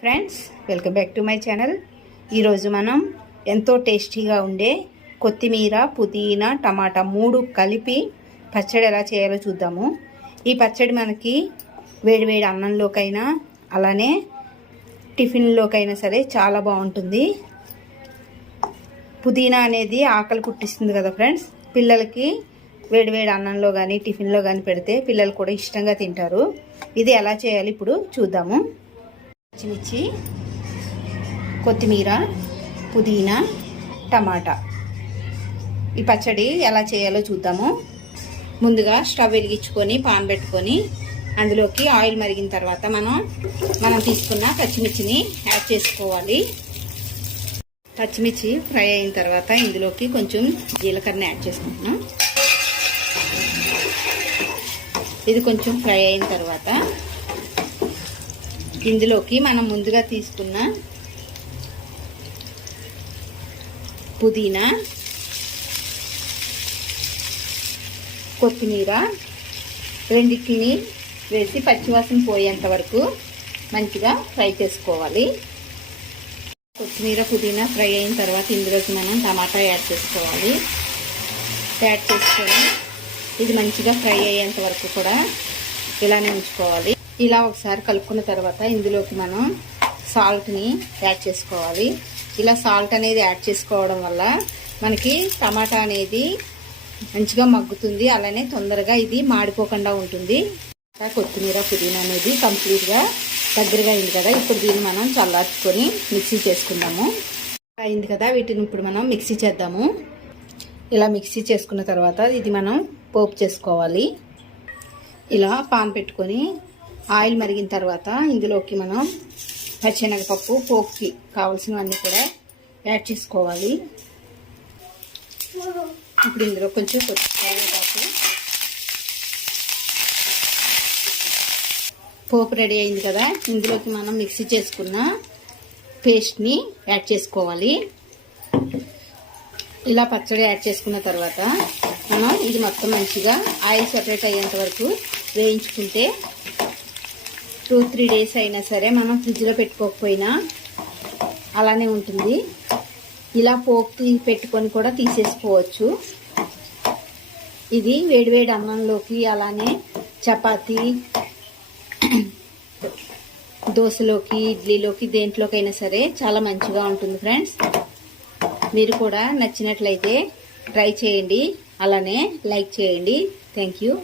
Friends, welcome back to my channel. ఈరోజు మనం ఎంతో టేస్టీగా ఉండే కొత్తిమీర, పుదీనా, టమాటా 3 కలిపి పచ్చడి ఎలా చేయాలో చూద్దాము. ఈ పచ్చడి మనకి వేడివేడి అన్నంలోకైనా అలానే టిఫిన్లోకైనా సరే చాలా బాగుంటుంది. పుదీనా అనేది ఆకలి పుట్టిస్తుంది కదా ఫ్రెండ్స్. పిల్లలకి వేడివేడి అన్నంలో కానీ టిఫిన్లో కానీ పెడితే పిల్లలు కూడా ఇష్టంగా తింటారు. ఇది ఎలా చేయాలి ఇప్పుడు చూద్దాము. పచ్చిమిర్చి, కొత్తిమీర, పుదీనా, టమాటా ఈ పచ్చడి ఎలా చేయాలో చూద్దాము. ముందుగా స్టవ్ వెలిగించుకొని పాన్ పెట్టుకొని అందులోకి ఆయిల్ మరిగిన తర్వాత మనం తీసుకున్న పచ్చిమిర్చిని యాడ్ చేసుకోవాలి. పచ్చిమిర్చి ఫ్రై అయిన తర్వాత ఇందులోకి కొంచెం జీలకర్రని యాడ్ చేసుకుంటున్నాం. ఇది కొంచెం ఫ్రై అయిన తర్వాత ఇందులోకి మనం ముందుగా తీసుకున్న పుదీనా, కొత్తిమీర రెండింటిని వేసి పచ్చివాసన పోయేంత వరకు మంచిగా ఫ్రై చేసుకోవాలి. కొత్తిమీర, పుదీనా ఫ్రై అయిన తర్వాత ఇందులోకి మనం టమాటా యాడ్ చేసుకోవాలి. యాడ్ చేసుకొని ఇది మంచిగా ఫ్రై అయ్యేంత వరకు కూడా ఇలానే ఉంచుకోవాలి. ఇలా ఒకసారి కలుపుకున్న తర్వాత ఇందులోకి మనం సాల్ట్ని యాడ్ చేసుకోవాలి. ఇలా సాల్ట్ అనేది యాడ్ చేసుకోవడం వల్ల మనకి టమాటా అనేది మంచిగా మగ్గుతుంది, అలానే తొందరగా ఇది మాడిపోకుండా ఉంటుంది. కొత్తిమీర, పుదీనా అనేది కంప్లీట్గా దగ్గరగా అయింది కదా. ఇప్పుడు దీన్ని మనం చల్లార్చుకొని మిక్సీ చేసుకుందాము. అయింది కదా, వీటిని ఇప్పుడు మనం మిక్సీ చేద్దాము. ఇలా మిక్సీ చేసుకున్న తర్వాత ఇది మనం పోపు చేసుకోవాలి. ఇలా పాన్ పెట్టుకొని ఆయిల్ మరిగిన తర్వాత ఇందులోకి మనం పచ్చెనగపప్పు, పోపుకి కావాల్సినవన్నీ కూడా యాడ్ చేసుకోవాలి. ఇప్పుడు ఇందులో కొంచెం కరివేపాకు, పోపు రెడీ అయింది కదా. ఇందులోకి మనం మిక్సీ చేసుకున్న పేస్ట్ని యాడ్ చేసుకోవాలి. ఇలా పచ్చడి యాడ్ చేసుకున్న తర్వాత మనం ఇది మొత్తం మంచిగా ఆయిల్ సెపరేట్ అయ్యేంత వరకు వేయించుకుంటే 2-3 డేస్ అయినా సరే మనం ఫ్రిడ్జ్లో పెట్టుకోకపోయినా అలానే ఉంటుంది. ఇలా పోపు పెట్టుకొని కూడా తీసేసుకోవచ్చు. ఇది వేడివేడి అన్నంలోకి అలానే చపాతీ, దోశలోకి, ఇడ్లీలోకి దేంట్లోకైనా సరే చాలా మంచిగా ఉంటుంది ఫ్రెండ్స్. మీరు కూడా నచ్చినట్లయితే ట్రై చేయండి, అలానే లైక్ చేయండి. Thank you.